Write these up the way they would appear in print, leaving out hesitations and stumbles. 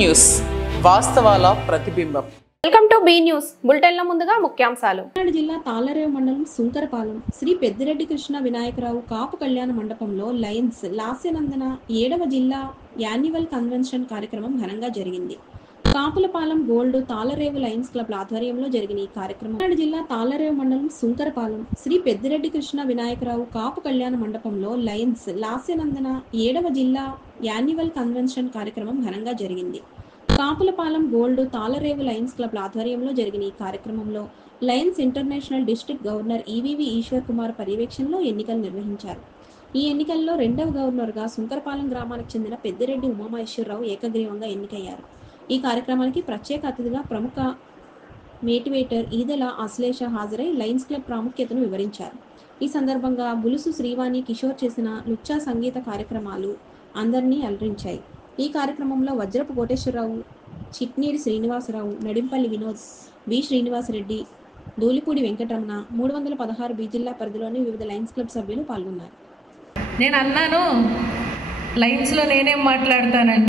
News వాస్తవాల ప్రతిబింబం. Welcome to be news బులెటిన్ల ముందుగా ముఖ్యాంశాలు. కాకినాడ జిల్లా తాళ్లరేవు మండలం సుంకరపాలెం శ్రీ పెద్దిరెడ్డి కృష్ణ వినాయకరావు కాపు కళ్యాణ మండపంలో లయన్స్ లాస్యనందన 7వ జిల్లా యాన్యువల్ కన్వెన్షన్ కార్యక్రమం ఘనంగా జరిగింది. Kapulapalem gold Tallarevu lions club ఆధ్వర్యంలో జరిగిన ఈ కార్యక్రమం కాకినాడ జిల్లా తాళ్లరేవు మండలం సుంకరపాలెం శ్రీ పెద్దిరెడ్డి కృష్ణ వినాయకరావు కాపు కళ్యాణ మండపంలో లయన్స్ లాస్యనందన 7వ జిల్లా యాన్యువల్ కన్వెన్షన్ కార్యక్రమం ఘనంగా జరిగింది. Kapulapalem gold Tallarevu lions club ఆధ్వర్యంలో జరిగిన ఈ కార్యక్రమంలో lions international district governor EVV Eswar Kumar పర్యవేక్షణలో ఎన్నికలు నిర్వహించారు. ఈ ఎన్నికల్లో 2వ గవర్నర్గా సుంకరపాలెం గ్రామానికి చెందిన పెద్దిరెడ్డి ఉమామహేశ్వరరావు ఏకగ్రీవంగా ఎన్నికయ్యారు. ఈ కార్యక్రమానికి ప్రత్యేక అతిథిగా ప్రముఖ మోటివేటర్ ఈదెల అశ్లేష హాజరై లయన్స్ క్లబ్ ప్రాముఖ్యతను వివరించారు. ఈ సందర్భంగా బులుసు శ్రీవాణి కిషోర్ చేసిన నృత్య సంగీత కార్యక్రమాలు అందరినీ అలరించాయి. ఈ కార్యక్రమంలో వజ్రపు కోటేశ్వరరావు, చిట్నీడి శ్రీనివాసరావు, నడింపల్లి వినోద్, వి శ్రీనివాసరెడ్డి, దూలిపూడి వెంకటరమణ, 316 బి జిల్లా పరిధిలోని వివిధ లయన్స్ క్లబ్ సభ్యులు పాల్గొన్నారు. నేను అన్నాను లయన్స్లో నేనేం మాట్లాడతానని.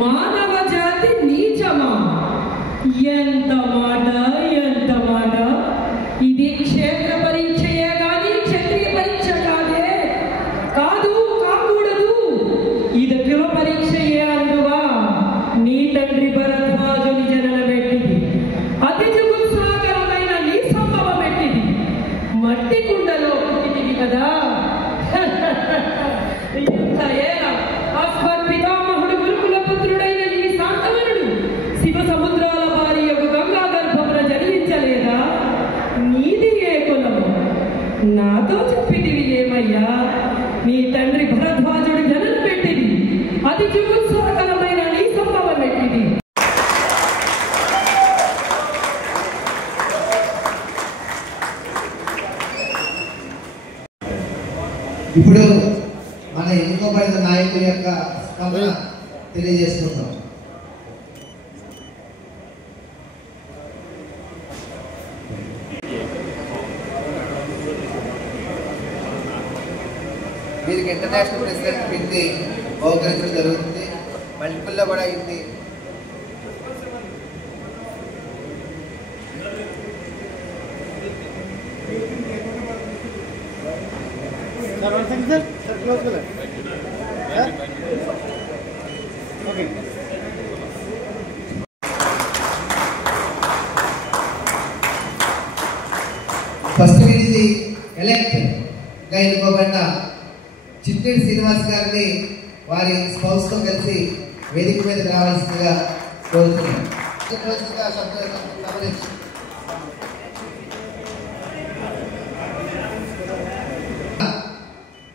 మానవ జాతి నీచమా? ఎంత మాట, ఎంత మాట! ఇది క్షేత్ర పరీక్షయే కానీ క్షత్రియ పరీక్ష కాదే, కాదు, కాకూడదు. ఇది గృహ పరీక్షయే అందువా నీ తండ్రి భరద్వాజుని జనన పెట్టింది. అతి జుగుత్సాకరమైన నీ సంభవం పెట్టింది. మట్టి కుండలో పుట్టింది కదా. పితామహుడు గురుకుల పుత్రుడైన ఈ శాంతవనుడు శివ సముద్రాల వారి యొక్క గంగా గర్భమున జన్మించలేదా? నీది ఏ కులము? నాతో చెప్పిదివి ఏమయ్యా? నీ తండ్రి భరద్వాజుడు జనన పెట్టింది. అతి జుగుత్సాకరమైన నీ సంభవం పెట్టింది. ఇప్పుడు మన ఎన్నుకోబడిన నాయకుల యొక్క స్పందన తెలియజేసుకుంటాం. వీరికి ఇంటర్నేషనల్ ప్రెసిడెంట్ పిండి బహుకరించడం జరుగుతుంది. మల్టిపుల్లో కూడా అయింది. ఫస్ట్ వీడిది ఎలక్ట్ గా ఎన్నుకోబడిన చిట్నీడి శ్రీనివాస్ గారిని వారి స్పౌస్ తో కలిసి వేదిక మీద రావాల్సిందిగా కోరుతున్నాం.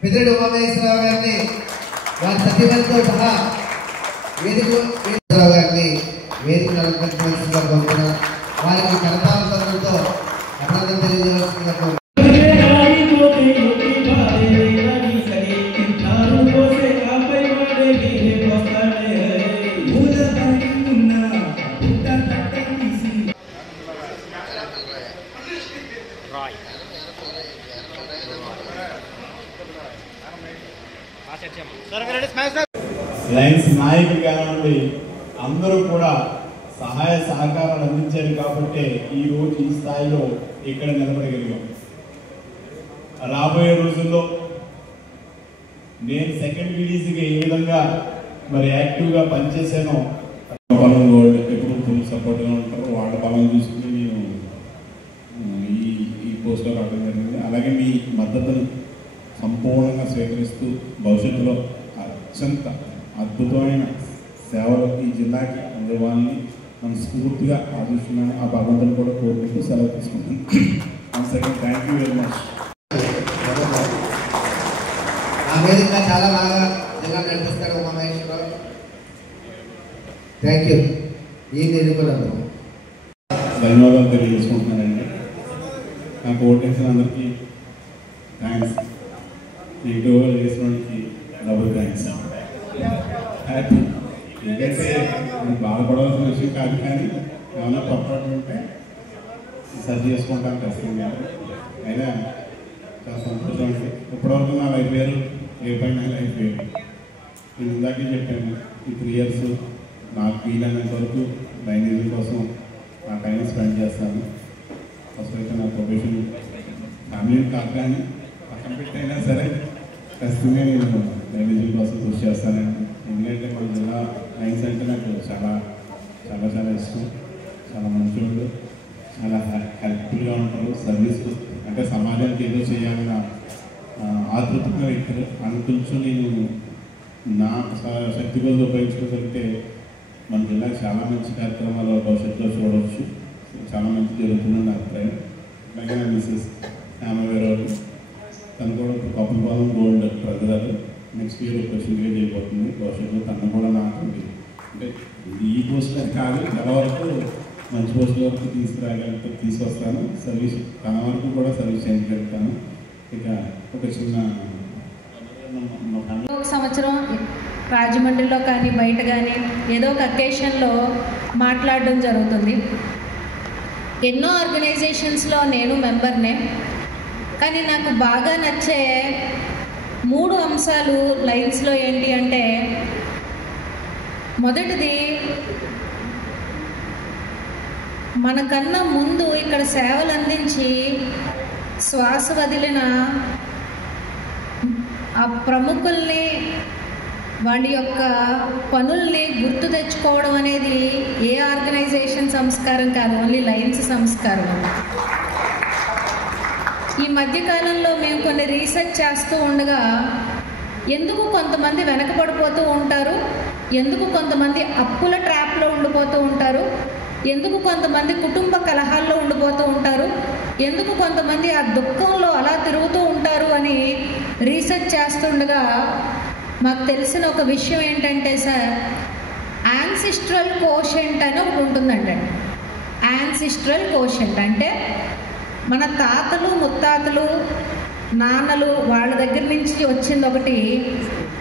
పెద్దిరెడ్డి ఉమామహేశ్వరరావు గారిని వారి సతీమణితో సహా వేదికరావు గారిని వేదిక అలంకరించవలసిందిగా కోరుతున్నాం. వారికి కరతాళతో అభినందన తెలియజేయవలసిందిగా కోరుతున్నాం. లయన్స్ నాయకులు కానివ్వండి అందరూ కూడా సహాయ సహకారాలు అందించారు కాబట్టి ఈ రోజు ఈ స్థాయిలో ఇక్కడ నిలబడగలిగాం. రాబోయే రోజుల్లో నేను సెకండ్ వీడీసీగా ఏ విధంగా మరి యాక్టివ్గా పనిచేశానో బలం ఎప్పుడు ఫుల్ సపోర్ట్గా ఉంటారు. వాళ్ళ బలం చూసుకుని నేను ఈ పోస్ట్లో రావడం జరిగింది. అలాగే మీ మద్దతును సంపూర్ణంగా స్వీకరిస్తూ భవిష్యత్తులో అత్యంత అద్భుతమైన సేవలు ఈ ఇవ్వాలని మనస్ఫూర్తిగా ఆశిస్తున్నాను. ఆ భగవంతుని కూడా కోరుకుంటూ సెలవు తీసుకుంటాను. Once again thank you very much. ఆ వేదిక చాలా బాగా జిల్లా నడిపిస్తాడు ఉమామహేశ్వరరావు. Thank you. ఈ నిలుపుదల ధన్యవాదాలు తెలియజేసుకుంటున్నానండి. నాకు ఓటేసిన అందరికీ థ్యాంక్స్. నెగిటివ్ చేసిన వాళ్ళకి డబుల్ థ్యాంక్స్. హ్యాపీ. ఎందుకంటే నేను బాధపడవలసిన విషయం కాదు, కానీ ఏమన్నా పొరపాటు ఉంటే సరి చేసుకుంటాను ఖచ్చితంగా. అయినా చాలా సంతోషం అండి. ఇప్పటివరకు నా లైఫ్ వేరు, ఏ పైన లైఫ్ వేరు. నేను ఇందాకే చెప్పాను, ఈ 3 years నాకు వీలైనంత వరకు లైబ్రరీ కోసం నా టైం స్పెండ్ చేస్తాను. ఫస్ట్ అయితే నా ప్రొఫెషన్ ఫ్యామిలీని కాదు, కానీ పక్కన పెట్టైనా సరే ఖచ్చితంగా నేను లైబ్రరీ కోసం కృషి చేస్తానండి. ఎందుకంటే మన జిల్లా లైన్స్ అంటే నాకు చాలా చాలా చాలా ఇష్టం. చాలా మంచి వాళ్ళు, చాలా హెల్ప్ఫుల్గా ఉంటారు. సర్వీస్ అంటే సమాజానికి ఏదో చేయాలన్న ఆతృతమైన వ్యక్తులు. అందుకొంచెం నేను నా శక్తి కొద్ది ఉపయోగించుకోగలిగితే మన జిల్లాకి చాలా మంచి కార్యక్రమాలు భవిష్యత్తులో చూడవచ్చు. చాలా మంచి జరుగుతుందని నా అభిప్రాయం. అలాగే నా మిస్సెస్ హేమవీరావు, తను కూడా కపులపాలెం గోల్డ్ ప్రజలు నెక్స్ట్ ఇయర్ ప్రెసిడెంట్గా చేయబోతుంది. భవిష్యత్తులో తను కూడా నాకు అంటే ఈ పోస్టులో కాదు, తన వరకు మంచి పోస్టుల వరకు తీసుకొస్తాను. సర్వీస్ తన వరకు కూడా సర్వీస్ చేయగలుగుతాను. ఇక ఒక చిన్న ఒక సంవత్సరం రాజమండ్రిలో కానీ బయట కానీ ఏదో ఒక అకేషన్లో మాట్లాడడం జరుగుతుంది. ఎన్నో ఆర్గనైజేషన్స్లో నేను మెంబర్నే. కానీ నాకు బాగా నచ్చే 3 అంశాలు లైన్స్లో ఏంటి అంటే, మొదటిది, మనకన్నా ముందు ఇక్కడ సేవలు అందించి శ్వాస వదిలిన ఆ ప్రముఖుల్ని, వాళ్ళ యొక్క పనుల్ని గుర్తు తెచ్చుకోవడం అనేది ఏ ఆర్గనైజేషన్ సంస్కారం కాదు, ఓన్లీ లైన్స్ సంస్కారం. ఈ మధ్యకాలంలో మేము కొన్ని రీసెర్చ్ చేస్తూ ఉండగా ఎందుకు కొంతమంది వెనకబడిపోతూ ఉంటారు, ఎందుకు కొంతమంది అప్పుల ట్రాప్లో ఉండిపోతూ ఉంటారు, ఎందుకు కొంతమంది కుటుంబ కలహాల్లో ఉండిపోతూ ఉంటారు, ఎందుకు కొంతమంది ఆ దుఃఖంలో అలా తిరుగుతూ ఉంటారు అని రీసెర్చ్ చేస్తుండగా మాకు తెలిసిన ఒక విషయం ఏంటంటే సార్, యాన్సిస్ట్రల్ కోషెంట్ అని ఒకటి ఉంటుందండి. యాన్సిస్ట్రల్ కోషెంట్ అంటే మన తాతలు ముత్తాతలు నాన్నలు వాళ్ళ దగ్గర నుంచి వచ్చింది ఒకటి,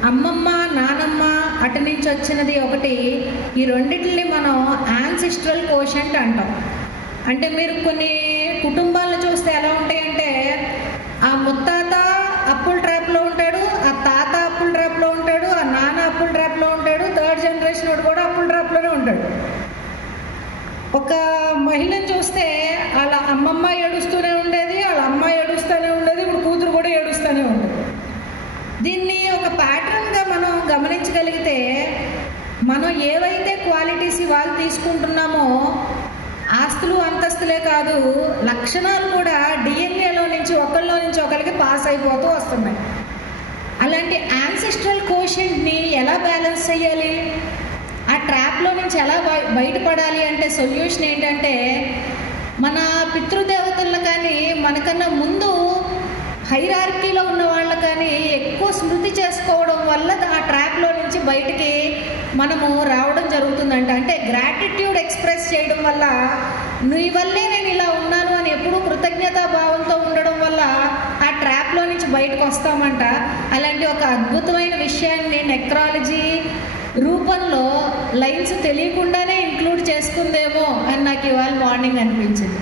అమ్మమ్మ నానమ్మ అటు నుంచి వచ్చినది ఒకటి. ఈ రెండింటిని మనం యాన్సిస్ట్రల్ కోషెంట్ అంటాం. అంటే మీరు కొన్ని కుటుంబాలను చూస్తే ఎలా ఉంటాయంటే, ఆ ముత్తాత అప్పుల ట్రాప్లో ఉంటాడు, ఆ తాత అప్పుల ట్రాప్లో ఉంటాడు, ఆ నాన్న అప్పుల ట్రాప్లో ఉంటాడు, 3rd జనరేషన్ వాడు కూడా అప్పుల ట్రాప్లోనే ఉంటాడు. ఒక మహిళను చూస్తే వాళ్ళ అమ్మమ్మ ఏడుస్తూనే ఉండేది, వాళ్ళ అమ్మ ఏడుస్తూనే ఉండేది, ఇప్పుడు కూతురు కూడా ఏడుస్తూనే ఉండేది. దీన్ని ఒక ప్యాటర్న్గా మనం గమనించగలిగితే, మనం ఏవైతే క్వాలిటీస్ ఇవాళ తీసుకుంటున్నామో, ఆస్తులు అంతస్తులే కాదు, లక్షణాలు కూడా డిఎన్ఏలో నుంచి ఒకరిలో నుంచి ఒకరికి పాస్ అయిపోతూ వస్తున్నాయి. అలాంటి యాన్సిస్ట్రల్ కోషెంట్ని ఎలా బ్యాలెన్స్ చేయాలి, ఆ ట్రాప్లో నుంచి ఎలా బయటపడాలి అంటే సొల్యూషన్ ఏంటంటే, మన పితృదేవతలను కానీ మనకన్నా ముందు హైరార్కీలో ఉన్న వాళ్ళ కానీ ఎక్కువ స్మృతి చేసుకోవడం వల్ల ఆ ట్రాప్లో నుంచి బయటికి మనము రావడం జరుగుతుందంట. అంటే గ్రాటిట్యూడ్ ఎక్స్ప్రెస్ చేయడం వల్ల, నీ వల్లే నేను ఇలా ఉన్నాను అని ఎప్పుడూ కృతజ్ఞతా భావంతో ఉండడం వల్ల ఆ ట్రాప్లో నుంచి బయటకు వస్తామంట. అలాంటి ఒక అద్భుతమైన విషయాన్ని నెక్రాలజీ రూపంలో లైన్స్ తెలియకుండానే ఇంక్లూడ్ చేసుకుందేమో అని నాకు ఇవాళ మార్నింగ్ అనిపించింది.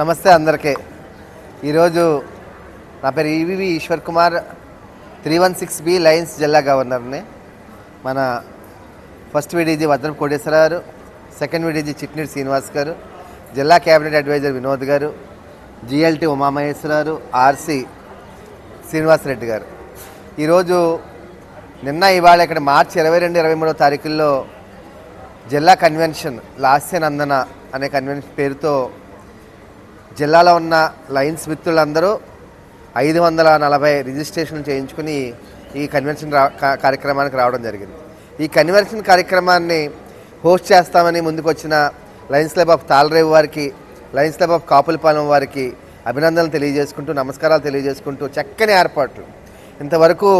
నమస్తే అందరికీ. ఈరోజు నా పేరు ఈవీవి ఈశ్వర్ కుమార్, 316B లైన్స్ జిల్లా గవర్నర్ని. మన ఫస్ట్ విడీజీ వద్రం కోటేశ్వర గారు, సెకండ్ విడీజీ చిట్నీటి శ్రీనివాస్ గారు, జిల్లా క్యాబినెట్ అడ్వైజర్ వినోద్ గారు, జిఎల్టీ ఉమామహేశ్వర గారు, ఆర్సి శ్రీనివాసరెడ్డి గారు. ఈరోజు నిన్న ఇవాళ ఇక్కడ మార్చి 22, 23 తారీఖుల్లో జిల్లా కన్వెన్షన్ లాస్యనందన అనే కన్వెన్షన్ పేరుతో జిల్లాలో ఉన్న లైన్స్ మిత్రులందరూ 540 రిజిస్ట్రేషన్ చేయించుకుని ఈ కన్వెన్షన్ కార్యక్రమానికి రావడం జరిగింది. ఈ కన్వెన్షన్ కార్యక్రమాన్ని హోస్ట్ చేస్తామని ముందుకు వచ్చిన లయన్స్ క్లబ్ ఆఫ్ తాళరేవు వారికి, లయన్స్ క్లబ్ ఆఫ్ కాపులపాలెం వారికి అభినందనలు తెలియజేసుకుంటూ, నమస్కారాలు తెలియజేసుకుంటూ, చక్కని ఏర్పాట్లు ఇంతవరకు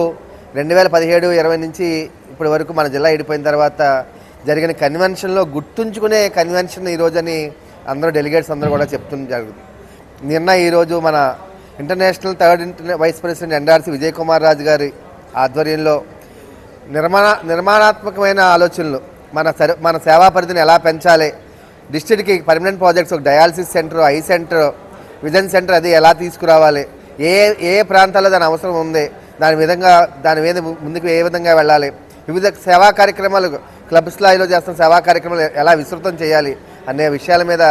2017-20 నుంచి ఇప్పటి వరకు మన జిల్లా ఇడిపోయిన తర్వాత జరిగిన కన్వెన్షన్లో గుర్తుంచుకునే కన్వెన్షన్ ఈరోజని అందరూ డెలిగేట్స్ అందరూ కూడా చెప్తుంది జరుగుతుంది. నిన్న ఈరోజు మన international third vice president NRC Vijay Kumar Raju గారి ఆధ్వర్యంలో నిర్మాణాత్మకమైన ఆలోచనలు, మన సేవా పరిధిని ఎలా పెంచాలి, డిస్ట్రిక్ట్కి పర్మనెంట్ ప్రాజెక్ట్స్, ఒక dialysis centre, eye centre, vision centre అది ఎలా తీసుకురావాలి, ఏ ప్రాంతాల్లో దాని అవసరం ఉంది, దాని మీద ముందుకు ఏ విధంగా వెళ్ళాలి, వివిధ సేవా కార్యక్రమాలు క్లబ్ స్థాయిలో చేస్తున్న సేవా కార్యక్రమాలు ఎలా విస్తృతం చేయాలి అనే విషయాల మీద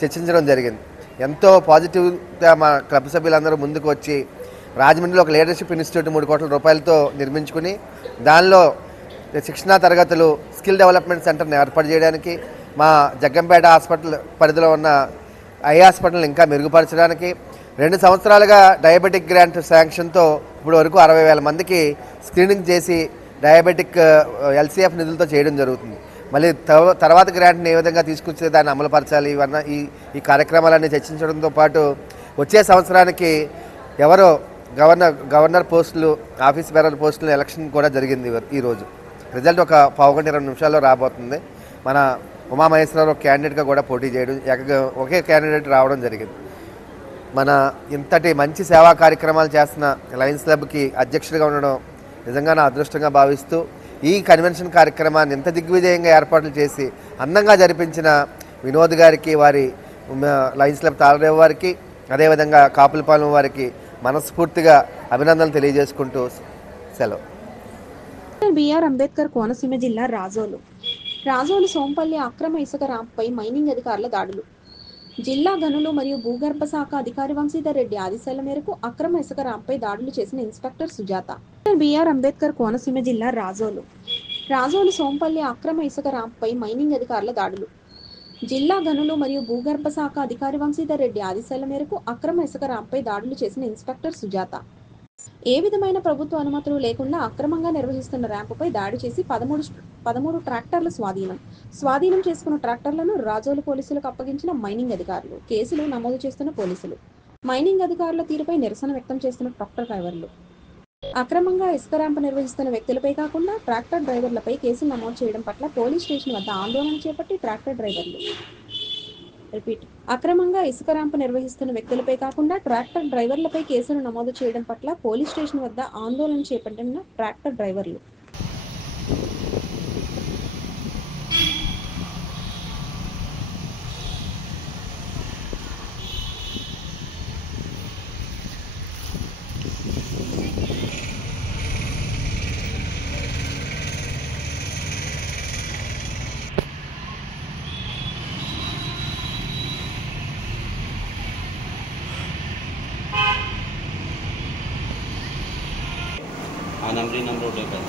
చర్చించడం జరిగింది. ఎంతో పాజిటివ్గా మా క్లబ్ సభ్యులందరూ ముందుకు వచ్చి రాజమండ్రిలో ఒక లీడర్షిప్ ఇన్స్టిట్యూట్ 3 కోట్ల రూపాయలతో నిర్మించుకుని దానిలో శిక్షణా తరగతులు, స్కిల్ డెవలప్మెంట్ సెంటర్ని ఏర్పాటు చేయడానికి, మా జగ్గంపేట హాస్పిటల్ పరిధిలో ఉన్న ఐ హాస్పిటల్ని ఇంకా మెరుగుపరచడానికి, 2 సంవత్సరాలుగా డయాబెటిక్ గ్రాంట్ శాంక్షన్తో ఇప్పుడు వరకు 60,000 మందికి స్క్రీనింగ్ చేసి డయాబెటిక్ LCF నిధులతో చేయడం జరుగుతుంది. మళ్ళీ తర్వాత గ్రాంట్ని ఏ విధంగా తీసుకొచ్చే దాన్ని అమలుపరచాలి, ఇవన్నీ ఈ కార్యక్రమాలన్నీ చర్చించడంతో పాటు వచ్చే సంవత్సరానికి ఎవరో గవర్నర్ పోస్టులు, ఆఫీస్ బేరర్ పోస్టులు ఎలక్షన్ కూడా జరిగింది. ఈరోజు రిజల్ట్ ఒక 15-20 నిమిషాల్లో రాబోతుంది. మన ఉమామహేశ్వరరావు క్యాండిడేట్గా కూడా పోటీ చేయడం, ఒకే క్యాండిడేట్ రావడం జరిగింది. మన ఇంతటి మంచి సేవా కార్యక్రమాలు చేస్తున్న లయన్స్ క్లబ్కి అధ్యక్షుడిగా ఉండడం నిజంగా నా అదృష్టంగా భావిస్తూ, ఈ కన్వెన్షన్ కార్యక్రమాన్ని ఇంత దిగ్విజయంగా ఏర్పాట్లు చేసి అందంగా జరిపించిన వినోద్ గారికి, వారి లయన్స్ క్లబ్ తాళరేవు వారికి, అదేవిధంగా కాపులపాలెం వారికి మనస్ఫూర్తిగా అభినందనలు తెలియజేసుకుంటూ సెలవు. బిఆర్ అంబేద్కర్ కోనసీమ జిల్లా రాజోలు సోంపల్లి అక్రమ ఇసుక ర్యాంపై మైనింగ్ అధికారుల దాడులు. జిల్లా గనులు మరియు భూగర్భ శాఖ అధికారి వంశీధర్ రెడ్డి ఆదేశాల మేరకు అక్రమ ఇసుక ర్యాంపై దాడులు చేసిన ఇన్స్పెక్టర్ సుజాత. బిఆర్ అంబేద్కర్ కోనసీమ జిల్లా రాజోలు సోంపల్లి అక్రమ ఇసుక ర్యాంపై మైనింగ్ అధికారుల దాడులు. జిల్లా గనులు మరియు భూగర్భ శాఖ అధికారి వంశీధర్ రెడ్డి ఆదేశాల మేరకు అక్రమ ఇసుక ర్యాంపై దాడులు చేసిన ఇన్స్పెక్టర్ సుజాత ఏ విధమైన ప్రభుత్వ అనుమతులు లేకుండా అక్రమంగా నిర్వహిస్తున్న ర్యాంపుపై దాడి చేసి 13 ట్రాక్టర్ల స్వాధీనం చేసుకున్న ట్రాక్టర్లను రాజోలు పోలీసులకు అప్పగించిన మైనింగ్ అధికారులు. కేసులు నమోదు చేస్తున్న పోలీసులు. మైనింగ్ అధికారుల తీరుపై నిరసన వ్యక్తం చేస్తున్న ట్రాక్టర్ డ్రైవర్లు. అక్రమంగా ఇసుక ర్యాంపు నిర్వహిస్తున్న వ్యక్తులపై కాకుండా ట్రాక్టర్ డ్రైవర్లపై కేసులు నమోదు చేయడం పట్ల పోలీస్ స్టేషన్ వద్ద ఆందోళన చేపట్టి ట్రాక్టర్ డ్రైవర్లు. అక్రమంగా ఇసుక ర్యాంపు నిర్వహిస్తున్న వ్యక్తులపై కాకుండా ట్రాక్టర్ డ్రైవర్లపై కేసులు నమోదు చేయడం పట్ల పోలీస్ స్టేషన్ వద్ద ఆందోళన చేపట్టిన ట్రాక్టర్ డ్రైవర్లు. रोड है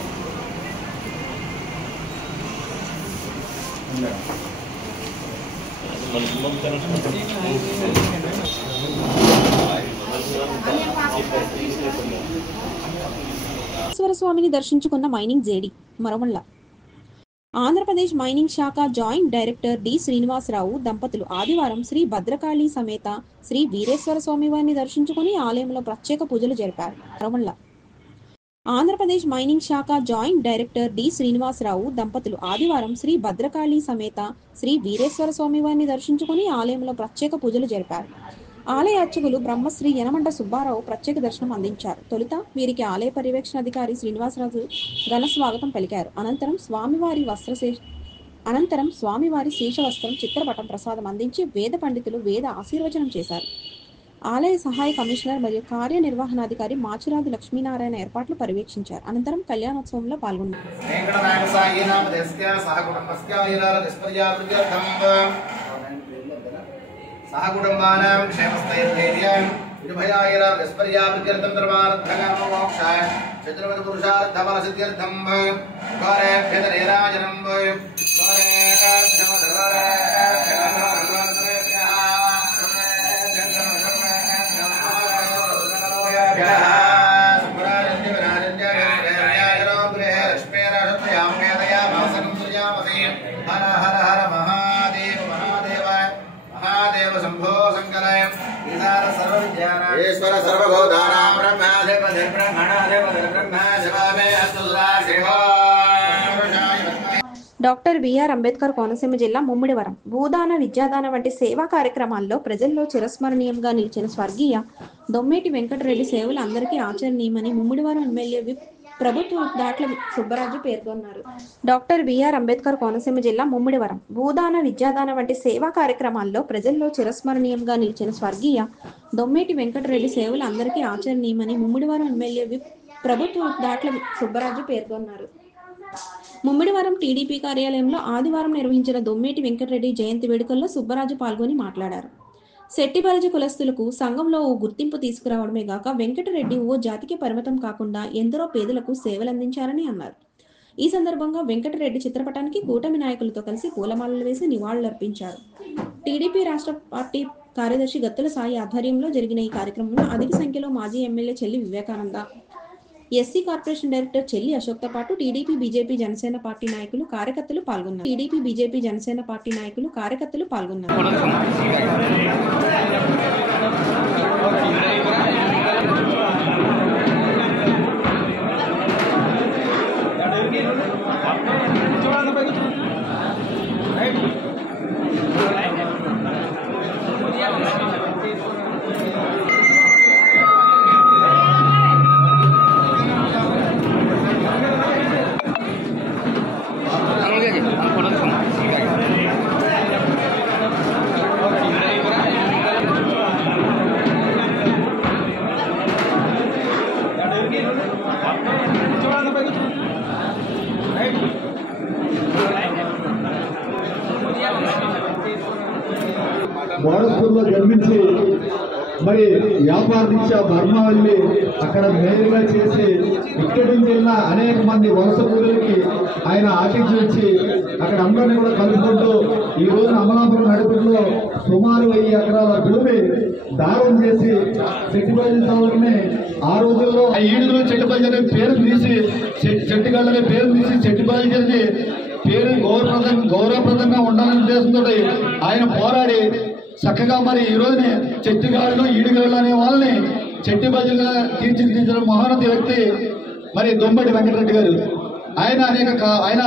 స్వామిని దర్శించుకున్న మైనింగ్ జేడి మరమల్ల. ఆంధ్రప్రదేశ్ మైనింగ్ శాఖ జాయింట్ డైరెక్టర్ డి శ్రీనివాసరావు దంపతులు ఆదివారం శ్రీ భద్రకాళి సమేత శ్రీ వీరేశ్వర స్వామి వారిని దర్శించుకుని ఆలయంలో ప్రత్యేక పూజలు జరిపారు. మరమల్ల. ఆంధ్రప్రదేశ్ మైనింగ్ శాఖ జాయింట్ డైరెక్టర్ డి శ్రీనివాసరావు దంపతులు ఆదివారం శ్రీ భద్రకాళి సమేత శ్రీ వీరేశ్వర స్వామి వారిని దర్శించుకుని ఆలయంలో ప్రత్యేక పూజలు జరిపారు. ఆలయ అర్చకులు బ్రహ్మశ్రీ యనమండ సుబ్బారావు ప్రత్యేక దర్శనం అందించారు. తొలుత వీరికి ఆలయ పర్యవేక్షణాధికారి శ్రీనివాసరాజు ఘన స్వాగతం పలికారు. అనంతరం స్వామివారి శేషవస్త్రం, చిత్రపటం ప్రసాదం అందించి వేద పండితులు వేద ఆశీర్వచనం చేశారు. ఆలయ సహాయ కమిషనర్ మరియు కార్యనిర్వహణాధికారి మాచిరాజు లక్ష్మీనారాయణ ఏర్పాట్లు పర్యవేక్షించారు. అనంతరం కళ్యాణోత్సవంలో పాల్గొన్నారు. सहकुटुम्बानां क्षेमस्थैर्यं विभयायरस्पर्यावृत्यर्थं धर्मार्थकाममोक्षाय चतुर्विधपुरुषार्थफलसिद्ध्यर्थं घोरेभ्यतरेराजनं हर हर సర్వేశ్వర సర్వభూతానాం బ్రహ్మాధిపతి బ్రహ్మణాధిపతి బ్రహ్మ శివామే డాక్టర్ బిఆర్ అంబేద్కర్ కోనసీమ జిల్లా ముమ్మిడివరం భూదాన విద్యాదాన వంటి సేవా కార్యక్రమాల్లో ప్రజల్లో చిరస్మరణీయంగా నిలిచిన స్వర్గీయ దొమ్మేటి వెంకటరెడ్డి సేవలు అందరికీ ఆచరణీయమని ముమ్మిడివరం ఎమ్మెల్యే విప్ ప్రభుత్వ దాట్ల సుబ్బరాజు పేర్కొన్నారు. డాక్టర్ బిఆర్ అంబేద్కర్ కోనసీమ జిల్లా ముమ్మిడివరం భూదాన విద్యాదాన వంటి సేవా కార్యక్రమాల్లో ప్రజల్లో చిరస్మరణీయంగా నిలిచిన స్వర్గీయ దొమ్మేటి వెంకటరెడ్డి సేవలు అందరికీ ఆచరణీయమని ముమ్మిడివరం ఎమ్మెల్యే విప్ ప్రభుత్వ దాట్ల సుబ్బరాజు పేర్కొన్నారు. ముమ్మిడివరం టీడీపీ కార్యాలయంలో ఆదివారం నిర్వహించిన దొమ్మేటి వెంకటరెడ్డి జయంతి వేడుకల్లో సుబ్బరాజు పాల్గొని మాట్లాడారు. శెట్టిబలిజ కులస్తులకు సంఘంలో ఓ గుర్తింపు తీసుకురావడమే గాక వెంకటరెడ్డి ఓ జాతికి పరిమితం కాకుండా ఎందరో పేదలకు సేవలందించారని అన్నారు. ఈ సందర్భంగా వెంకటరెడ్డి చిత్రపటానికి కూటమి నాయకులతో కలిసి పూలమాలలు వేసి నివాళులర్పించారు. టీడీపీ రాష్ట్ర పార్టీ కార్యదర్శి గత్తుల సాయి ఆధ్వర్యంలో జరిగిన ఈ కార్యక్రమంలో అధిక సంఖ్యలో మాజీ ఎమ్మెల్యే చెల్లి వివేకానంద, ఎస్సీ కార్పొరేషన్ డైరెక్టర్ చెల్లి అశోక్తో పాటు టీడీపీ బీజేపీ జనసేన పార్టీ నాయకులు కార్యకర్తలు పాల్గొన్నారు. మోడల్ స్కూల్లో జన్మించి మరి వ్యాపార రీత్యా బర్మా వెళ్ళి అక్కడ మేలుగా చేసి ఇక్కడి నుంచి వెళ్ళిన అనేక మంది వలస కూలీలకి ఆయన ఆతిథ్యం ఇచ్చి అక్కడ అందరినీ కూడా కలుపుకుంటూ ఈ రోజున అమలాపురం నడిపిలో సుమారు 1000 ఎకరాల భూమి దానం చేసి చెట్టుబల్లి సోదరుని ఆ రోజుల్లో ఈడుగులు చెట్టుబల్లి అనే పేరు తీసి చెట్టుగళ్ళ అనే పేరు తీసి చెట్టుబల్లి చేసి పేరు గౌరవప్రదంగా ఉండాలనే ఉద్దేశంతో ఆయన పోరాడి చక్కగా మరి ఈ రోజుని చెట్టుగాళ్ళు ఈడుగాళ్ళు అనే వాళ్ళని చెట్టు బజలుగా తీర్చిదిద్దించిన మహోన్నత వ్యక్తి మరి దొమ్మటి వెంకటరెడ్డి గారు. ఆయన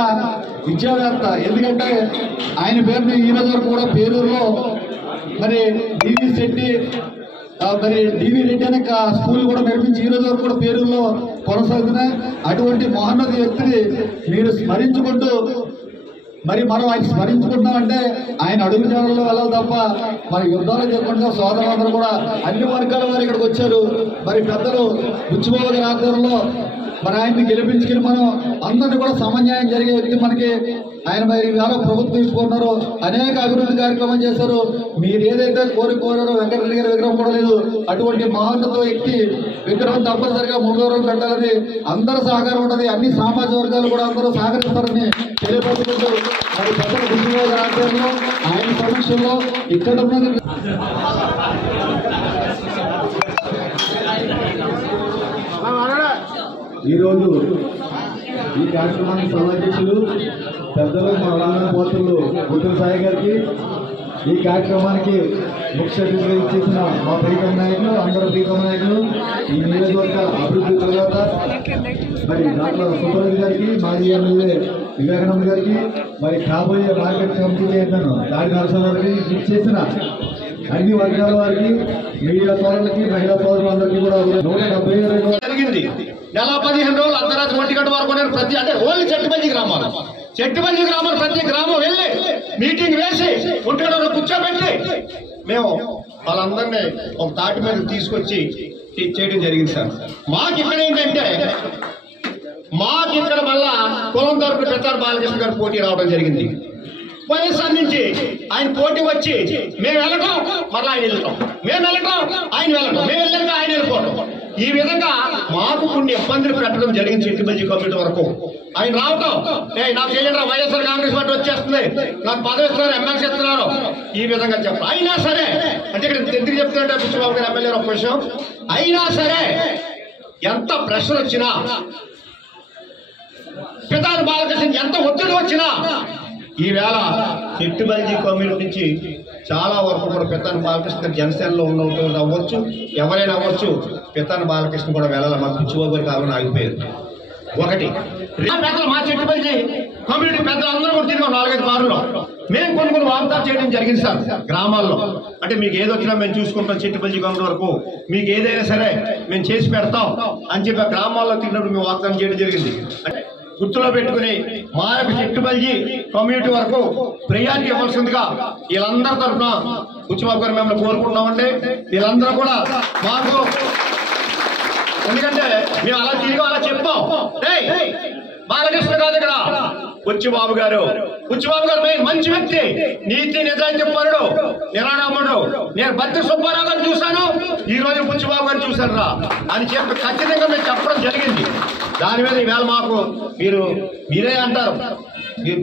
విద్యావేత్త. ఎందుకంటే ఆయన పేరుని ఈ రోజు వరకు కూడా పేరూరులో మరి డివి శెట్టి మరి డివి రెడ్డి అనే స్కూల్ కూడా నిర్మించి ఈ రోజు వరకు కూడా పేరూరులో కొనసాగుతున్నాయి. అటువంటి మహోన్నత వ్యక్తిని మీరు స్మరించుకుంటూ మరి మనం ఆయన స్మరించుకుంటామంటే ఆయన అడుగు జాడల్లో వెళ్ళాలి తప్ప మన యుద్ధాలు జరగకుండా సోదరులందరూ కూడా అన్ని వర్గాల వారు ఇక్కడికి వచ్చారు. మరి పెద్దలు బుచ్చిబాబు గారి ఆధ్వర్యంలో మరి ఆయన్ని గెలిపించుకుని మనం అందరినీ కూడా సమన్యాయం జరిగే వ్యక్తి మనకి ఆయన మరి ఇవాళ ప్రభుత్వం తీసుకున్నారు. అనేక అభివృద్ధి కార్యక్రమం చేశారు. మీరు ఏదైతే కోరారో వెంకటరెడ్డి గారి విగ్రహం కూడా లేదు. అటువంటి మహోన్నత వ్యక్తి విగ్రహం తప్పనిసరిగా 3 రోజులు పెట్టాలని అందరూ సహకారం ఉన్నది. అన్ని సామాజిక వర్గాలు కూడా అందరూ సహకరిస్తారని తెలియపరుచుకుంటూ మరి పెద్దల బుచ్చిబాబు ఆధ్వర్యంలో ఆయన సమక్షంలో ఇక్కడ ఉన్న ఈరోజు ఈ కార్యక్రమానికి సమాధ్యక్షులు పెద్దలు మా వాహన పోతులు గుంటూరు సాయి గారికి, ఈ కార్యక్రమానికి ముఖ్య అతిథిగా ఇచ్చేసిన మా ప్రీతం నాయకులు, అందరూ ప్రీతం నాయకులు, ఈ నియోజకవర్గ అభివృద్ధి తర్వాత మరి డాక్టర్ సుబ్బరాజు గారికి, మాజీ ఎమ్మెల్యే వివేకానంద గారికి, మరి కాబోయే మార్కెట్ కమిటీ చైర్మన్ దాడి నరసింహ గారికి ఇచ్చేసిన అన్ని వర్గాల వారికి, మీడియా సోదరులకి, మహిళా సోదరులందరికీ కూడా 172 జరిగింది. నెల 15 రోజులు అర్ధరాత్రి 1 గంట వరకు నేను అంటే ఓన్లీ చెట్టుపల్లి గ్రామాలు ప్రతి గ్రామం వెళ్ళి మీటింగ్ వేసి 1 గంట కూర్చోబెట్టి మేము వాళ్ళందరినీ ఒక తాటి మీద తీసుకొచ్చి చేయడం జరిగింది సార్. మాకు ఇక్కడ ఏంటంటే మళ్ళా కులం తరపున పెద్దారు బాలకృష్ణ గారు పోటీ రావడం జరిగింది. వైఎస్ఆర్ నుంచి ఆయన పోటీ వచ్చి మేము వెళ్ళటం మళ్ళీ ఆయన వెళ్తాం, మేము వెళ్ళటం ఆయన వెళ్ళటం, మేము వెళ్ళాక ఆయన వెళ్ళిపోవటం. ఈ విధంగా మాకు కొన్ని ఇబ్బందులు పెట్టడం జరిగింది. చెట్టుబల్లి కమిటీ వరకు ఆయన రావటం, నాకు చేయండి వైఎస్ఆర్ కాంగ్రెస్ పార్టీ వచ్చేస్తుంది, నాకు పదవి ఇస్తున్నారు, ఎమ్మెల్సీ ఇస్తున్నారు, ఈ విధంగా చెప్పారు. అయినా సరే అంటే ఇక్కడ ఎందుకు చెప్తున్నట్టే బుచ్చిబాబు గారు ఎమ్మెల్యే ఒక విషయం, అయినా సరే ఎంత ప్రెషర్ వచ్చినా, పితాని బాలకృష్ణ ఎంత ఒత్తిడి వచ్చినా ఈవేళ చెట్టుబల్జీ కమ్యూనిటీ నుంచి చాలా వరకు కూడా పితాని బాలకృష్ణ జనసేనలో ఉన్న అవ్వచ్చు, ఎవరైనా అవ్వచ్చు, పితాని బాలకృష్ణ కూడా వెళ్ళాలి. మా పిచ్చిబాబు గారి కాలంలో ఆగిపోయారు. ఒకటి పెద్దలు మా చెట్టుబల్జీ కమ్యూనిటీ పెద్దలు అందరూ కూడా తిరిగి 4-5 బారుల్లో మేము కొన్ని వాగ్దానాలు చేయడం జరిగింది సార్ గ్రామాల్లో. అంటే మీకు ఏది వచ్చినా మేము చూసుకుంటాం, చెట్టుబల్జీ కమ్యూనిటీ వరకు మీకు ఏదైనా సరే మేము చేసి పెడతాం అని చెప్పి గ్రామాల్లో తిరిగినప్పుడు మేము వాగ్దానం చేయడం జరిగింది. గుర్తులో పెట్టుకుని మా యొక్క చెట్టుబల్జీ కమ్యూనిటీ వరకు ప్రయారిటీ ఇవ్వాల్సిందిగా వీళ్ళందరి తరఫున బుచ్చిబాబు గారు మిమ్మల్ని కోరుకుంటున్నామండి. వీళ్ళందరూ కూడా మాకు, ఎందుకంటే మేము అలా తిరిగి అలా చెప్తాం, బాలకృష్ణ కాదు ఇక్కడ బుచ్చిబాబు గారు మంచి వ్యక్తి, నీతి నిజాయితీ పరుడు, నిరాడముడు. నేను బత్తి సుబ్బారావు గారిని చూశాను, ఈ రోజు బుచ్చిబాబు గారిని చూశాను రా అని చెప్పి ఖచ్చితంగా మేము చెప్పడం జరిగింది. దాని మీద ఈవేళ మాకు మీరే అంటారు,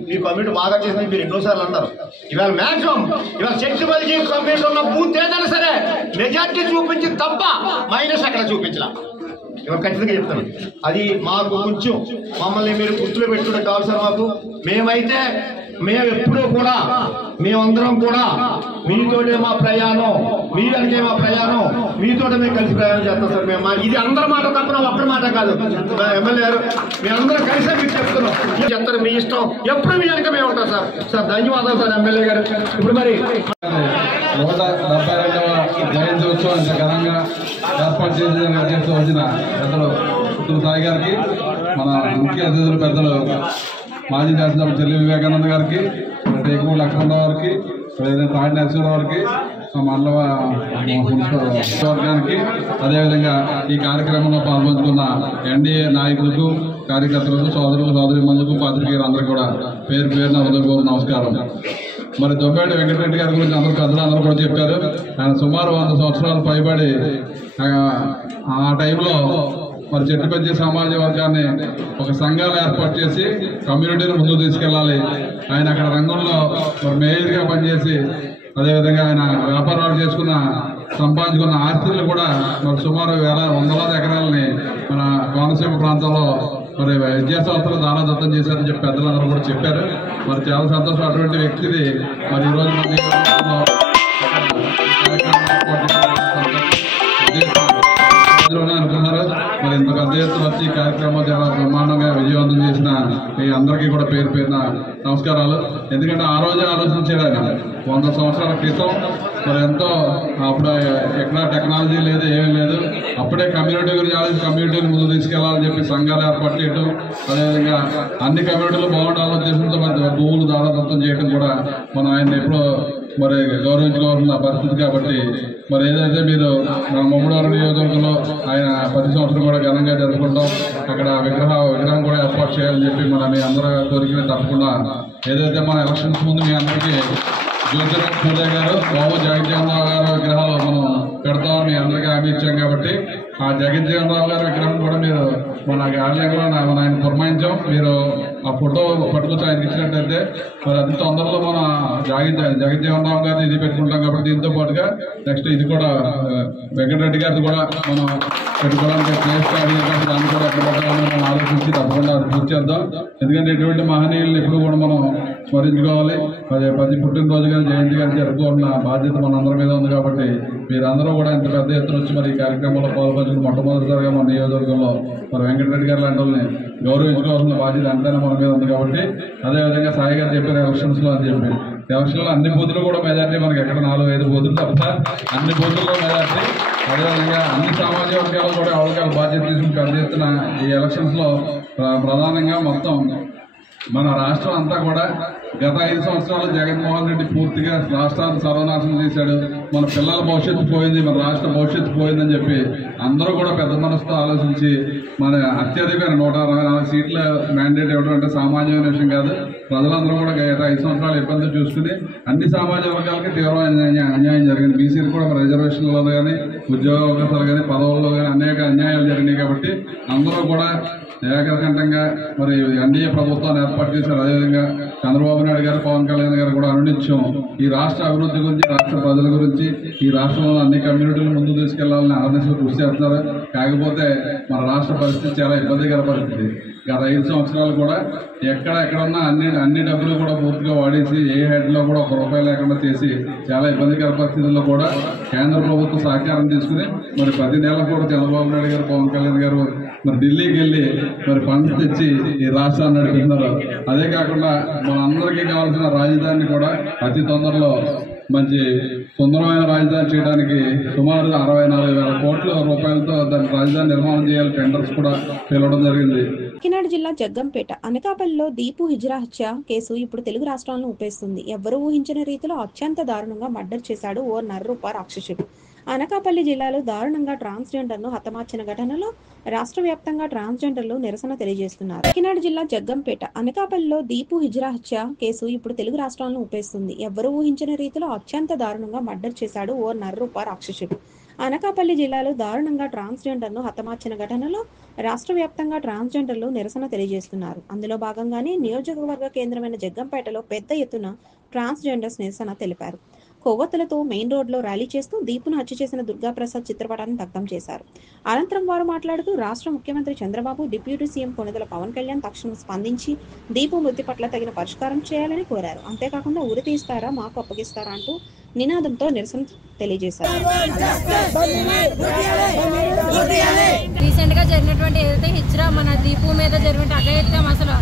మీ కమ్యూనిటీ బాగా చేసింది మీరు ఎన్నోసార్లు అన్నారు. ఇవాళ మ్యాక్సిమం ఇవాళ చెట్టుబల్జీ కమ్యూనిటీ ఉన్న బూత్ ఏదైనా సరే మెజార్టీ చూపించి తప్ప మైనస్ అక్కడ చూపించలా. ఇవాళ ఖచ్చితంగా చెప్తాను. అది మాకు కొంచెం మమ్మల్ని మీరు గుర్తులో పెట్టుకుంటే కావాలి సార్. మాకు మేము ఎప్పుడూ కూడా మేమందరం కూడా మీతోటే మా ప్రయాణం, మీ వెనకే మా ప్రయాణం, మీతోటే మేము కలిసి ప్రయాణం చేస్తాం సార్. మేము ఇది అందరి మాట తప్ప ఒక్కడి మాట కాదు. ఎమ్మెల్యే గారు మేమందరం కలిసే మీకు చెప్తున్నాం, చెప్తారు మీ ఇష్టం, ఎప్పుడు మీ వెనక మేము ఉంటాం సార్. సార్ ధన్యవాదాలు సార్ ఎమ్మెల్యే గారు. ఇప్పుడు మరి 172వ జయంతి ఉత్సవం ఇంత ఘనంగా ఏర్పాటు చేసి వచ్చిన పెద్దలు పుత్తూరు సాయి గారికి, మన ముఖ్య అతిథులు పెద్దలు మాజీ శాసనసభ చెల్లి వివేకానంద గారికి, టేకుమూడి లక్ష్మణరావు గారికి, తాడి నరసింహరావు గారికి, మండల వర్గానికి, అదేవిధంగా ఈ కార్యక్రమంలో పాల్పంచుకున్న ఎన్డీఏ నాయకులకు, కార్యకర్తలకు, సోదరులకు, పాత్రికేయులు అందరికీ కూడా పేరు పేరున హృదయపూర్వక నమస్కారం. మరి దొబ్బేటి వెంకటరెడ్డి గారి గురించి అందరూ కూడా చెప్పారు. ఆయన సుమారు 100 సంవత్సరాలు పైబడి ఆ టైంలో మరి చెట్టుబల్జీ సమాజ వర్గాన్ని ఒక సంఘాలు ఏర్పాటు చేసి కమ్యూనిటీని ముందుకు తీసుకెళ్ళాలి. ఆయన అక్కడ రంగంలో మరి మేయర్గా పనిచేసి, అదేవిధంగా ఆయన వ్యాపారాలు చేసుకున్న సంపాదించుకున్న ఆస్తులు కూడా మరి సుమారు వందలాది ఎకరాలని మన కోనసీమ ప్రాంతంలో మరి విద్యాసంస్థలు దానదత్తం చేశారని చెప్పి పెద్దలందరూ కూడా చెప్పారు. మరి చాలా సంతోషం. అటువంటి వ్యక్తిది మరి ఈరోజు అనుకున్నారు. మరి ఇంత పెద్ద ఎత్తున వచ్చి ఈ కార్యక్రమం చాలా బ్రహ్మాండంగా విజయవంతం చేసిన మీ అందరికీ కూడా పేరు పేరున నమస్కారాలు. ఎందుకంటే ఆ రోజే ఆలోచించారు ఆయన 100 సంవత్సరాల క్రితం. మరి ఎంతో అప్పుడు ఎక్కడ టెక్నాలజీ లేదు, ఏమీ లేదు. అప్పుడే కమ్యూనిటీ గురించి ఆలోచించి కమ్యూనిటీని ముందు తీసుకెళ్లాలని చెప్పి సంఘాలు ఏర్పాటు చేయడం, అదేవిధంగా అన్ని కమ్యూనిటీలు బాగుండాలని ఉద్దేశంతో మరి భూములు దానదత్తం చేయడం కూడా మనం ఆయన ఎప్పుడో మరి గౌరవించుకోవాల్సిన పరిస్థితి. కాబట్టి మరి ఏదైతే మీరు మన ముమ్మడివారి నియోజకవర్గంలో ఆయన 10 సంవత్సరం కూడా ఘనంగా జరుపుకుంటాం, అక్కడ విగ్రహం కూడా ఏర్పాటు చేయాలని చెప్పి మన మీ అందరూ కోరికలు తప్పకుండా ఏదైతే మన ఎలక్షన్స్ ముందు మీ అందరికీ జ్యోతిరావు పూజ గారు, బాబు జగజ్జీవనరావు గారు విగ్రహాలు మనం పెడతామని మీ అందరికీ హామీ ఇచ్చాం. కాబట్టి ఆ జగజ్జీవనరావు గారి విగ్రహం కూడా మీరు మన గార్లెంలో మనం ఆయన పురమాయించాం. మీరు ఆ ఫోటో పట్టుకొచ్చి ఆయనకి ఇచ్చినట్టయితే మరి అతి తొందరలో మన జగజ్జీవనరావు గారిని ఇది పెట్టుకుంటాం. కాబట్టి దీంతో పాటుగా నెక్స్ట్ ఇది కూడా వెంకటరెడ్డి గారిది కూడా మనం పెట్టుకోవడానికి ప్లేస్ అడిగినప్పుడు దాన్ని కూడా ఎక్కడ పెట్టాలని మనం ఆలోచించి తప్పకుండా అది పూర్తి చేద్దాం. ఎందుకంటే ఇటువంటి మహనీయులను ఎప్పుడు కూడా మనం స్మరించుకోవాలి. ప్రతి పుట్టినరోజు కానీ జయంతి కానీ జరుపుకోవాలన్న బాధ్యత మనందరి మీద ఉంది. కాబట్టి మీరందరూ కూడా ఇంత పెద్ద ఎత్తున వచ్చి మరి ఈ కార్యక్రమంలో పాల్పంచుకుని మొట్టమొదటిసారిగా మన నియోజకవర్గంలో మరి వెంకటరెడ్డి గారు లాంటి వాళ్ళని గౌరవించుకోవాల్సిన బాధ్యత అంతైనా మన మీద ఉంది. కాబట్టి అదేవిధంగా సాయి గారు చెప్పారు ఎలక్షన్స్లో అని చెప్పి, ఎలక్షన్లో అన్ని బూతులు కూడా మెజార్టీ మనకి ఎక్కడ 4-5 బూతులు తప్ప అన్ని బూతుల్లో మెజార్టీ. అదేవిధంగా అన్ని సామాజిక వర్గాలు కూడా ఎవరికాల బాధ్యత తీసుకుని పెద్ద ఎత్తున ఈ ఎలక్షన్స్లో ప్రధానంగా మొత్తం మన రాష్ట్రం అంతా కూడా గత 5 సంవత్సరాలు జగన్మోహన్ రెడ్డి పూర్తిగా రాష్ట్రాన్ని సర్వనాశనం చేశాడు. మన పిల్లల భవిష్యత్తు పోయింది, మన రాష్ట్ర భవిష్యత్తు పోయిందని చెప్పి అందరూ కూడా పెద్ద మనసుతో ఆలోచించి మన అత్యధిక 164 సీట్ల మ్యాండేట్ ఇవ్వడం అంటే సామాన్యమైన విషయం కాదు. ప్రజలందరూ కూడా గత 5 సంవత్సరాలు ఇబ్బందులు చూసుకుని అన్ని సామాజిక వర్గాలకి తీవ్రమైన అన్యాయం జరిగింది. బీసీలు కూడా మన రిజర్వేషన్లో కానీ, ఉద్యోగ అవకాశాలు కానీ, పదవుల్లో కానీ అనేక అన్యాయాలు జరిగినాయి. కాబట్టి అందరూ కూడా ఏకకంఠంగా మరి ఎన్డీఏ ప్రభుత్వాన్ని ఏర్పాటు చేశారు. అదేవిధంగా చంద్రబాబు నాయుడు గారు, పవన్ కళ్యాణ్ గారు కూడా అనునిత్యం ఈ రాష్ట్ర అభివృద్ధి గురించి, రాష్ట్ర ప్రజల గురించి, ఈ రాష్ట్రంలో అన్ని కమ్యూనిటీలు ముందుకు తీసుకెళ్లాలని అవేర్నెస్ కృషి చేస్తున్నారు. కాకపోతే మన రాష్ట్ర పరిస్థితి చాలా ఇబ్బందికర పరిస్థితి. గత 5 సంవత్సరాలు కూడా ఎక్కడున్నా అన్ని డబ్బులు కూడా పూర్తిగా వాడేసి ఏ హెడ్లో కూడా ₹1 లేకుండా చేసి చాలా ఇబ్బందికర పరిస్థితుల్లో కూడా కేంద్ర ప్రభుత్వం సహకారం తీసుకుని మరి ప్రతి నెల కూడా చంద్రబాబు నాయుడు గారు, పవన్ కళ్యాణ్ గారు మరి ఢిల్లీకి వెళ్ళి మరి ఫండ్స్ తెచ్చి ఈ రాష్ట్రాన్ని నడిపిస్తున్నారు. అదే కాకుండా మనందరికీ కావాల్సిన రాజధానిని కూడా అతి తొందరలో మంచి సుందరమైన రాజధాని చేయడానికి సుమారు 64,000 కోట్ల రూపాయలతో దాని రాజధాని నిర్మాణం చేయాలి. టెండర్స్ కూడా పిలవడం జరిగింది. కాకినాడ జిల్లా జగ్గంపేట అనకాపల్లిలో దీపు హిజ్రా హత్య కేసు ఇప్పుడు తెలుగు రాష్ట్రాలను ఊపేస్తుంది. ఎవ్వరూ ఊహించిన రీతిలో అత్యంత దారుణంగా మర్డర్ చేశాడు ఓ నర్రూప రాక్షసుడు. అనకాపల్లి జిల్లాలో దారుణంగా ట్రాన్స్జెండర్ను హతమార్చిన ఘటనలో రాష్ట్ర వ్యాప్తంగా ట్రాన్స్జెండర్లు నిరసన తెలియజేస్తున్నారు. కాకినాడ జిల్లా జగ్గంపేట అనకాపల్లిలో దీపు హిజ్రా హత్య కేసు ఇప్పుడు తెలుగు రాష్ట్రాలను ఊపేస్తుంది. ఎవ్వరూ ఊహించిన రీతిలో అత్యంత దారుణంగా మర్డర్ చేశాడు ఓ నర్రూప రాక్షసుడు. అనకాపల్లి జిల్లాలో దారుణంగా ట్రాన్స్జెండర్ను హతమార్చిన ఘటనలో రాష్ట్ర వ్యాప్తంగా ట్రాన్స్జెండర్లు నిరసన తెలియజేస్తున్నారు. అందులో భాగంగానే నియోజకవర్గ కేంద్రమైన జగ్గంపేటలో పెద్ద ఎత్తున ట్రాన్స్జెండర్స్ నిరసన తెలిపారు. కొవ్వొత్తులతో మెయిన్ రోడ్లో ర్యాలీ చేస్తూ దీపును హత్య చేసిన దుర్గాప్రసాద్ చిత్రపటాన్ని దగ్ధం చేశారు. అనంతరం వారు మాట్లాడుతూ రాష్ట్ర ముఖ్యమంత్రి చంద్రబాబు, డిప్యూటీ సీఎం కొణిదెల పవన్ కళ్యాణ్ తక్షణం స్పందించి దీపు మృతి పట్ల తగిన పరిష్కారం చేయాలని కోరారు. అంతేకాకుండా ఉరి తీస్తారా, మాకు అప్పగిస్తారా అంటూ నినాదంతో నిరసన తెలియజేశారు. రీసెంట్ గా జరిగినటువంటి ఏదైతే హిజ్రా మన దీపు మీద జరిగిన అఘాయిత్యం అసలు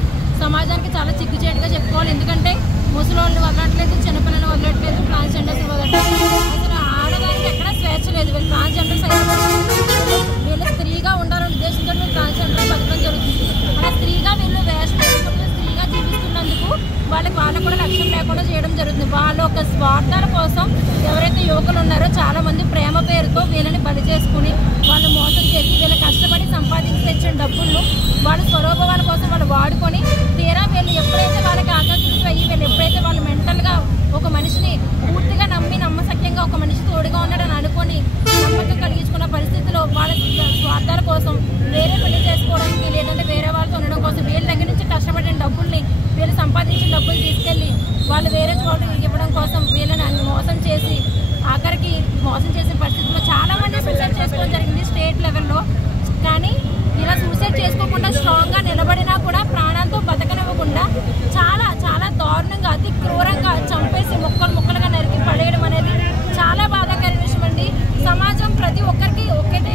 సమాజానికి చాలా సిగ్గుచేటుగా చెప్పుకోవాలి. ఎందుకంటే ముసలోళ్ళని వదలట్లేదు, చిన్నపిల్లల్ని వదలట్లేదు, ట్రాన్స్జెండర్స్ వదలట్లేదు. అసలు ఆడదానికి ఎక్కడ స్వేచ్ఛ లేదు. వీళ్ళు ట్రాన్స్జెండర్స్ వీళ్ళు స్త్రీగా ఉండాలనే ఉద్దేశంతో ట్రాన్స్జెండర్ బతకడం జరుగుతుంది. అలా స్త్రీగా వీళ్ళు వేషం వేసుకుంటూ స్త్రీగా జీవిస్తున్నందుకు వాళ్ళకు కూడా లక్ష్యం లేకుండా చేయడం జరుగుతుంది. వాళ్ళ ఒక స్వార్థాల కోసం ఎవరైతే యువకులు ఉన్నారో చాలా మంది ప్రేమ పేరుతో వీళ్ళని బలి చేసుకుని వాళ్ళు మోసం చేసి వీళ్ళు కష్టపడి సంపాదించి తెచ్చిన డబ్బులను వాళ్ళ స్వరూపాల కోసం వాళ్ళు వాడుకొని తీరా వీళ్ళు ఎప్పుడైతే వాళ్ళకి ఆకర్షితులు అయ్యి వీళ్ళు ఎప్పుడైతే వాళ్ళు మెంటల్గా ఒక మనిషిని పూర్తిగా నమ్మసక్యంగా ఒక మనిషి తోడుగా ఉన్నాడని అనుకొని నమ్మకం కలిగించుకున్న పరిస్థితిలో వాళ్ళ స్వార్థాల కోసం వేరే పెళ్లి చేసుకోవడానికి లేదంటే వేరే వాళ్ళతో ఉండడం కోసం వీళ్ళ దగ్గర నుంచి కష్టపడిన డబ్బుల్ని వీళ్ళు సంపాదించిన డబ్బులు తీసుకెళ్ళి వాళ్ళు వేరే చోట ఇవ్వడం కోసం వీళ్ళని మోసం చేసి ఆఖరికి మోసం చేసిన పరిస్థితుల్లో చాలా మంది సూసైడ్ చేసుకోవడం జరిగింది స్టేట్ లెవెల్లో. కానీ ఇలా సూసైడ్ చేసుకోకుండా స్ట్రాంగ్గా నిలబడినా కూడా ప్రాణాలతో బతకనివ్వకుండా చాలా చాలా దారుణంగా అతి క్రూరంగా చంపేసి ముక్కలుగా నరికి పడేయడం అనేది చాలా బాధాకర విషయం అండి. సమాజం ప్రతి ఒక్కరికి ఒకటే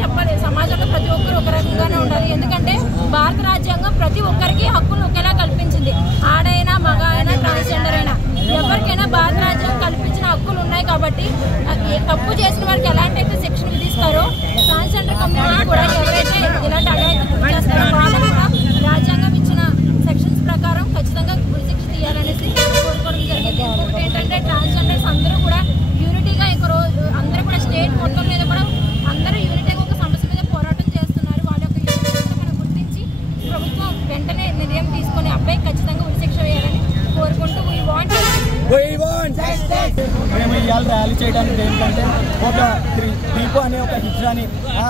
చెప్పాలి, సమాజంలో ప్రతి ఒక్కరు ఒక రకంగానే ఉండాలి. ఎందుకంటే భారత రాజ్యాంగం ప్రతి ఒక్కరికి హక్కులు ఒకేలా కల్పించింది. ఆడైనా మగ అయినా ట్రాన్స్జెండర్ అయినా ఎవరికైనా భారత రాజ్యాంగం కల్పించిన హక్కులు ఉన్నాయి. కాబట్టి తప్పు చేసిన వారికి ఎలాంటి అయితే శిక్షణ విధిస్తారో ట్రాన్స్జెండర్ కమ్యూనిటీ కూడా ఎవరైతే ఇలాంటి అఘాయిత్యం చేస్తారో వాళ్ళు కూడా రాజ్యాంగం ఇచ్చిన సెక్షన్స్ ప్రకారం ఖచ్చితంగా ఉరిశిక్ష తీయాలనేసి కోరుకోవడం జరిగింది. ఇంకొకటి ఏంటంటే ట్రాన్స్జెండర్స్ అందరూ కూడా యూనిటీగా అందరూ కూడా స్టేట్ మొత్తం మీద కూడా అందరూ యూనిటీగా ఒక సమస్య మీద పోరాటం చేస్తున్నారు. వాళ్ళ యొక్క యూనిటీ మనం గుర్తించి ప్రభుత్వం వెంటనే నిర్ణయం తీసుకుని అబ్బాయి ఖచ్చితంగా ఉరిశిక్ష వేయాలని కోరుకుంటూ మేము ఇవాళ ర్యాలీ చేయడానికి ఏంటంటే ఒక దీపు అనే ఒక హిజ్రాని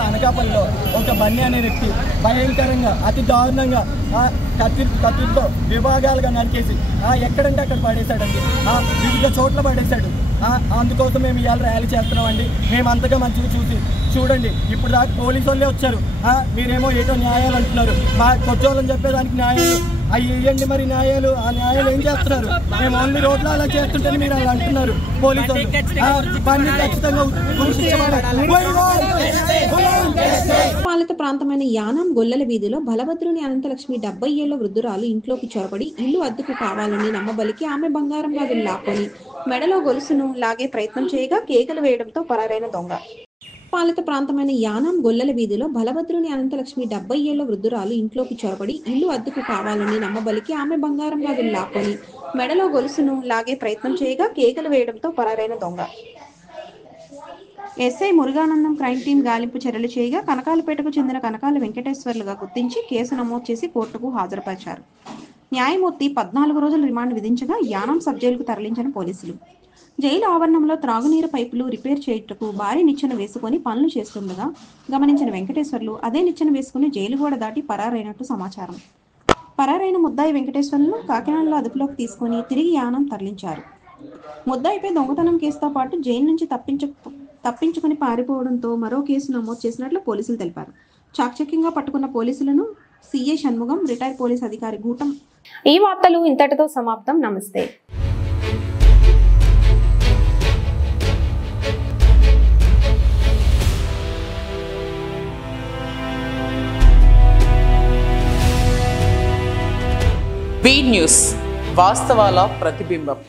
అనకాపల్లిలో ఒక బన్నీ అనే వ్యక్తి భయంకరంగా అతి దారుణంగా కత్తితో విభాగాలుగా నరికేసి ఎక్కడంటే అక్కడ పడేశాడండి. వివిధ చోట్ల పడేశాడు. అందుకోసం మేము ఇవాళ ర్యాలీ చేస్తున్నామండి. మేము అంతగా మంచిగా చూడండి. ఇప్పుడు దాకా పోలీసు వాళ్ళే వచ్చారు. మీరేమో ఏటో న్యాయాలు అంటున్నారు. మా కొచ్చోళ్ళని చెప్పేదానికి న్యాయాలు అవి ఇవ్వండి. మరి న్యాయాలు ఆ న్యాయాలు ఏం చేస్తున్నారు? మేము ఓన్లీ రోడ్లో అలా చేస్తుంటే మీరు అలా అంటున్నారు. పోలీసు వాళ్ళు ఖచ్చితంగా పాలిత ప్రాంతమైన యానాం గొల్లల వీధిలో బలభద్రుని అనంతలక్ష్మి 70 ఏళ్ల వృద్ధురాలు ఇంట్లోకి చొరబడి ఇల్లు అద్దెకు కావాలని నమ్మబలికి ఆమె బంగారం గాజులు లాక్కొని మెడలో గొలుసును లాగే ప్రయత్నం చేయగా కేకలు వేయడంతో పరారైన దొంగ. పాలిత ప్రాంతమైన యానాం గొల్లల వీధిలో బలభద్రుని అనంతలక్ష్మి 70 ఏళ్ల వృద్ధురాలు ఇంట్లోకి చొరబడి ఇల్లు అద్దెకు కావాలని నమ్మబలికి ఆమె బంగారం గాజులు లాక్కొని మెడలో గొలుసును లాగే ప్రయత్నం చేయగా కేకలు వేయడంతో పరారైన దొంగ. ఎస్ఐ మురుగానందం క్రైమ్ టీం గాలింపు చర్యలు చేయగా కనకాలపేటకు చెందిన కనకాల వెంకటేశ్వర్లుగా గుర్తించి కేసు నమోదు చేసి కోర్టుకు హాజరుపరిచారు. న్యాయమూర్తి 14 రోజుల రిమాండ్ విధించగా యానాం సబ్ జైలుకు తరలించిన పోలీసులు జైలు ఆవరణంలో త్రాగునీరు పైపులు రిపేర్ చేయుటకు భారీ నిచ్చెన వేసుకుని పనులు చేస్తుండగా గమనించిన వెంకటేశ్వర్లు అదే నిచ్చెన వేసుకుని జైలు గోడ దాటి పరారైనట్టు సమాచారం. పరారైన ముద్దాయి వెంకటేశ్వర్లను కాకినాడలో అదుపులోకి తీసుకుని తిరిగి యానాం తరలించారు. ముద్దాయిపై దొంగతనం కేసుతో పాటు జైలు నుంచి తప్పించుకుని పారిపోవడంతో మరో కేసు నమోదు చేసినట్లు పోలీసులు తెలిపారు. చాకచక్యంగా పట్టుకున్న పోలీసులను సిఏ షణ్ముగం, రిటైర్ పోలీస్ అధికారి గూటం. ఈ వార్తలు ఇంతటితో సమాప్తం. నమస్తే. బీ న్యూస్, వాస్తవాల ప్రతిబింబం.